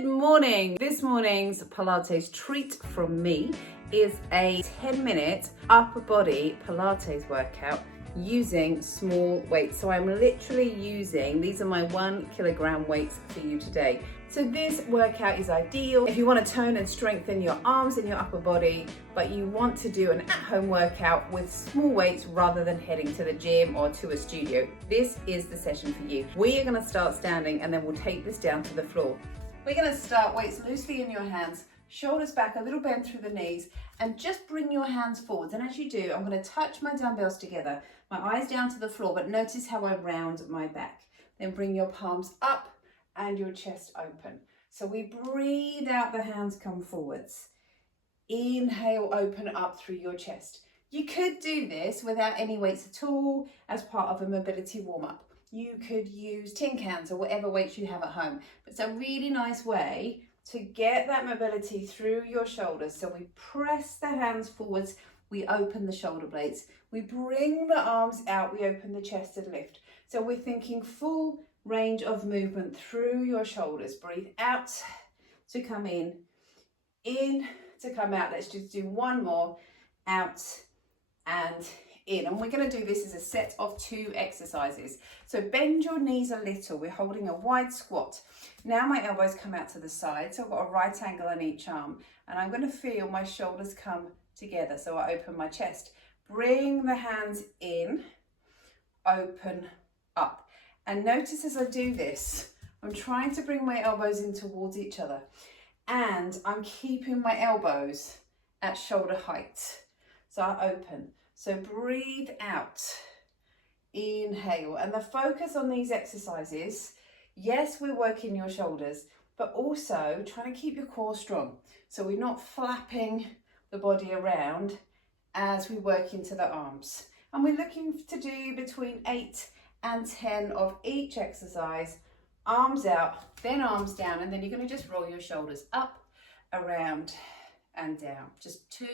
Good morning. This morning's Pilates treat from me is a 10-minute upper body Pilates workout using small weights. So I'm literally using, these are my 1 kilogram weights for you today. So this workout is ideal if you want to tone and strengthen your arms and your upper body, but you want to do an at-home workout with small weights rather than heading to the gym or to a studio. This is the session for you. We are going to start standing and then we'll take this down to the floor. We're going to start weights loosely in your hands, shoulders back, a little bend through the knees, and just bring your hands forwards. And as you do, I'm going to touch my dumbbells together, my eyes down to the floor, but notice how I round my back. Then bring your palms up and your chest open. So we breathe out, the hands come forwards. Inhale, open up through your chest. You could do this without any weights at all as part of a mobility warm-up. You could use tin cans or whatever weights you have at home. But it's a really nice way to get that mobility through your shoulders. So we press the hands forwards, we open the shoulder blades. We bring the arms out, we open the chest and lift. So we're thinking full range of movement through your shoulders. Breathe out to come in to come out. Let's just do one more, out and in. And we're going to do this as a set of 2 exercises. So bend your knees a little. We're holding a wide squat. Now my elbows come out to the side, so I've got a right angle on each arm, and I'm going to feel my shoulders come together. So I open my chest, bring the hands in, open up. And notice as I do this, I'm trying to bring my elbows in towards each other, and I'm keeping my elbows at shoulder height. So I open. So breathe out, inhale. And the focus on these exercises, yes, we're working your shoulders, but also trying to keep your core strong. So we're not flapping the body around as we work into the arms. And we're looking to do between 8 and 10 of each exercise. Arms out, then arms down, and then you're going to just roll your shoulders up, around and down. Just 2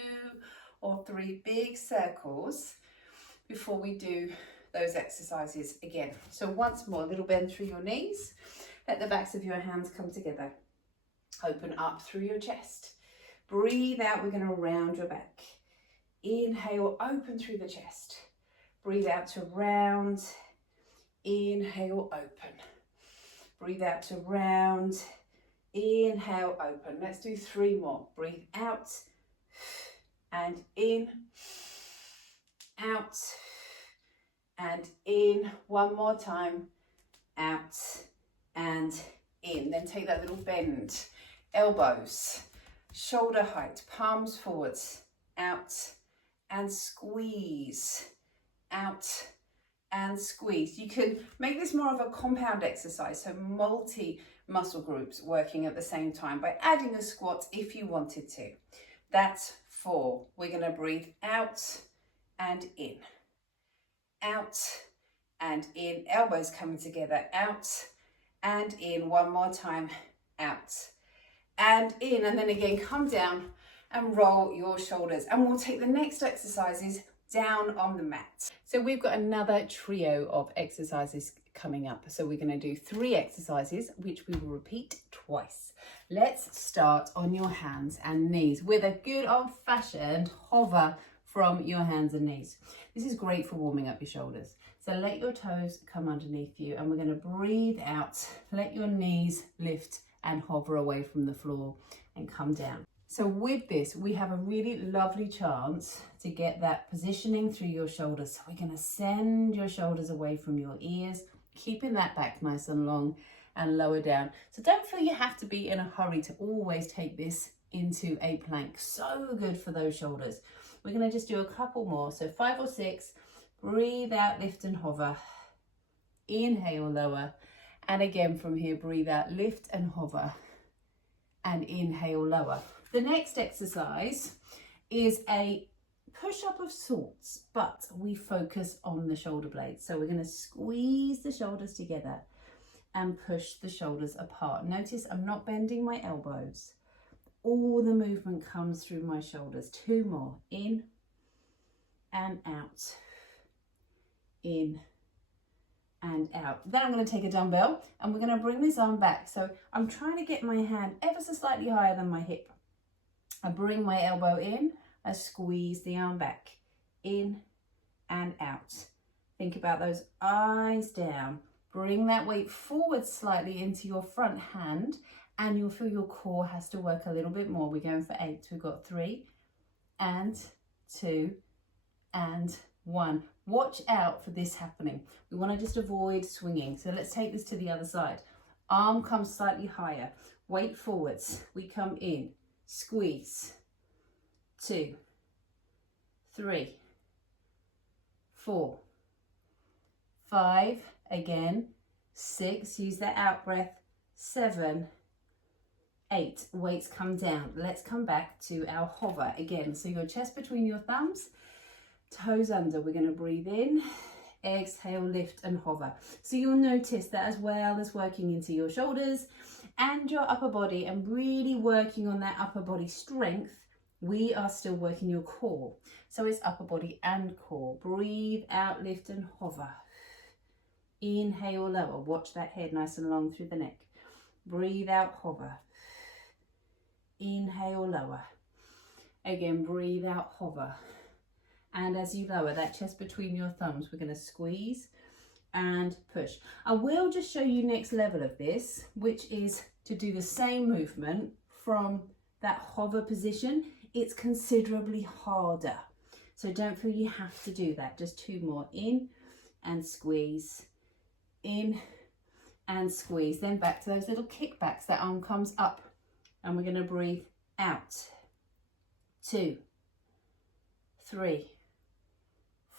or 3 big circles before we do those exercises again. So once more, a little bend through your knees. Let the backs of your hands come together. Open up through your chest. Breathe out, we're going to round your back. Inhale, open through the chest. Breathe out to round. Inhale, open. Breathe out to round. Inhale, open. Let's do 3 more. Breathe out and in, out and in. One more time, out and in. Then take that little bend, elbows, shoulder height, palms forwards, out and squeeze, out and squeeze. You can make this more of a compound exercise, so multi-muscle groups working at the same time by adding a squat if you wanted to. That's 4. We're going to breathe out and in, out and in. Elbows coming together, out and in. One more time, out and in. And then again, come down and roll your shoulders. And we'll take the next exercises down on the mat. So we've got another trio of exercises coming up. So we're going to do 3 exercises, which we will repeat twice. Let's start on your hands and knees with a good old-fashioned hover from your hands and knees. This is great for warming up your shoulders. So let your toes come underneath you, and we're going to breathe out. Let your knees lift and hover away from the floor and come down. So with this, we have a really lovely chance to get that positioning through your shoulders. So we're going to send your shoulders away from your ears, keeping that back nice and long and lower down. So don't feel you have to be in a hurry to always take this into a plank. So good for those shoulders. We're going to just do a couple more. So 5 or 6, breathe out, lift and hover. Inhale, lower. And again from here, breathe out, lift and hover. And inhale, lower. The next exercise is a push-up of sorts, but we focus on the shoulder blades. So we're going to squeeze the shoulders together and push the shoulders apart. Notice I'm not bending my elbows. All the movement comes through my shoulders. 2 more. In and out. In and out. Then I'm going to take a dumbbell and we're going to bring this arm back. So I'm trying to get my hand ever so slightly higher than my hip. I bring my elbow in, I squeeze the arm back, in and out. Think about those eyes down. Bring that weight forward slightly into your front hand and you'll feel your core has to work a little bit more. We're going for 8. We've got 3 and 2 and 1. Watch out for this happening. We want to just avoid swinging. So let's take this to the other side. Arm comes slightly higher. Weight forwards. We come in. Squeeze. 2, 3, 4, 5. Again. 6. Use that out breath. 7, 8. Weights come down. Let's come back to our hover again. So your chest between your thumbs. Toes under. We're going to breathe in, exhale, lift and hover. So you'll notice that as well as working into your shoulders and your upper body and really working on that upper body strength, we are still working your core. So it's upper body and core. Breathe out, lift and hover. Inhale, lower. Watch that head nice and long through the neck. Breathe out, hover. Inhale, lower. Again, breathe out, hover. And as you lower that chest between your thumbs, we're going to squeeze and push. I will just show you next level of this, which is to do the same movement from that hover position. It's considerably harder. So don't feel you have to do that. Just 2 more. In and squeeze. In and squeeze. Then back to those little kickbacks. That arm comes up. And we're going to breathe out. 2, 3,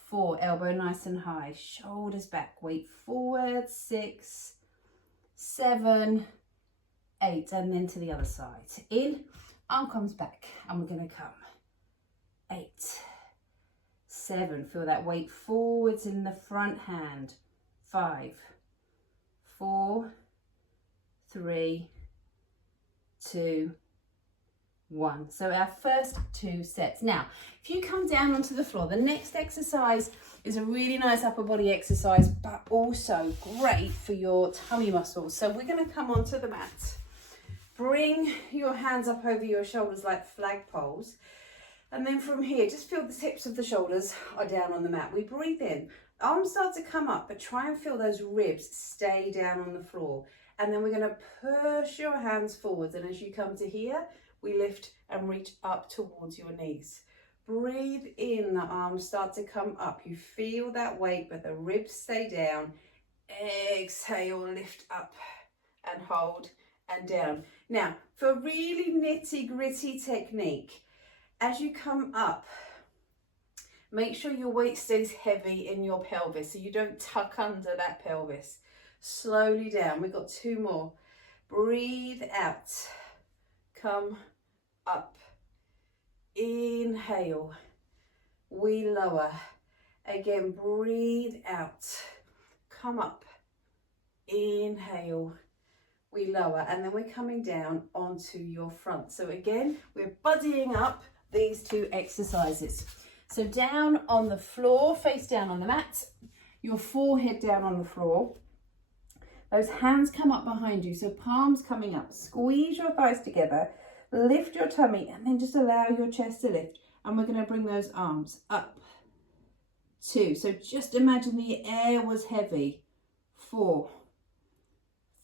4, elbow nice and high, shoulders back, weight forward, 6, 7, 8, and then to the other side. In, arm comes back, and we're going to come. 8, 7, feel that weight forwards in the front hand. 5, 4, 3, 2, 1. So our first 2 sets. Now, if you come down onto the floor, the next exercise is a really nice upper body exercise, but also great for your tummy muscles. So we're going to come onto the mat. Bring your hands up over your shoulders like flagpoles. And then from here, just feel the tips of the shoulders are down on the mat. We breathe in. Arms start to come up, but try and feel those ribs stay down on the floor. And then we're going to push your hands forwards. And as you come to here, we lift and reach up towards your knees. Breathe in, the arms start to come up. You feel that weight, but the ribs stay down. Exhale, lift up and hold and down. Now, for really nitty-gritty technique, as you come up, make sure your weight stays heavy in your pelvis so you don't tuck under that pelvis. Slowly down. We've got 2 more. Breathe out. Come up. Inhale. We lower. Again, breathe out. Come up. Inhale. We lower. And then we're coming down onto your front. So again, we're buddying up these 2 exercises. So down on the floor, face down on the mat. Your forehead down on the floor. Those hands come up behind you, so palms coming up. Squeeze your thighs together, lift your tummy, and then just allow your chest to lift. And we're going to bring those arms up. 2. So just imagine the air was heavy. 4,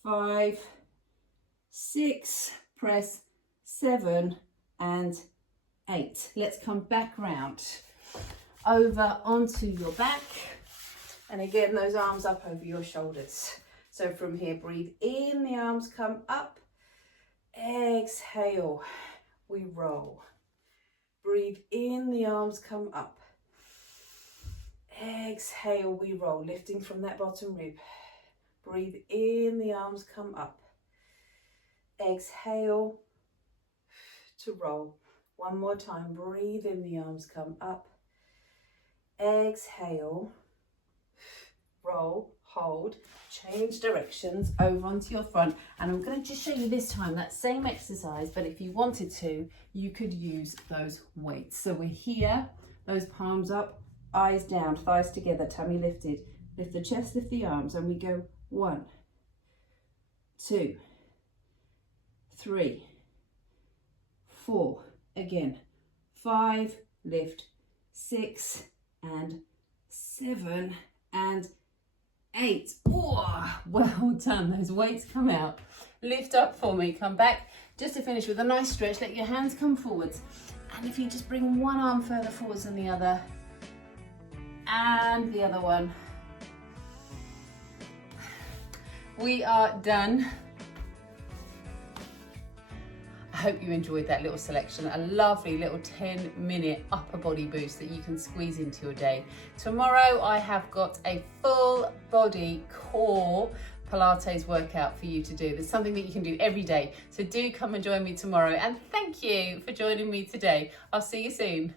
5, 6, press 7 and 8. Let's come back round over onto your back. And again, those arms up over your shoulders. So from here, breathe in, the arms come up. Exhale, we roll. Breathe in, the arms come up. Exhale, we roll, lifting from that bottom rib. Breathe in, the arms come up. Exhale to roll. One more time, breathe in, the arms come up. Exhale, roll, hold, change directions over onto your front. And I'm going to just show you this time that same exercise, but if you wanted to, you could use those weights. So we're here, those palms up, eyes down, thighs together, tummy lifted. lift the chest, lift the arms, and we go 1, 2, 3, 4, again, 5, lift, 6, and 7, and 8. Oh, well done. Those weights come out. Lift up for me. Come back. Just to finish with a nice stretch, let your hands come forwards. And if you just bring one arm further forwards than the other, and the other one. We are done. I hope you enjoyed that little selection, a lovely little 10-minute upper body boost that you can squeeze into your day. Tomorrow I have got a full body core Pilates workout for you to do. There's something that you can do every day. So do come and join me tomorrow, and thank you for joining me today. I'll see you soon.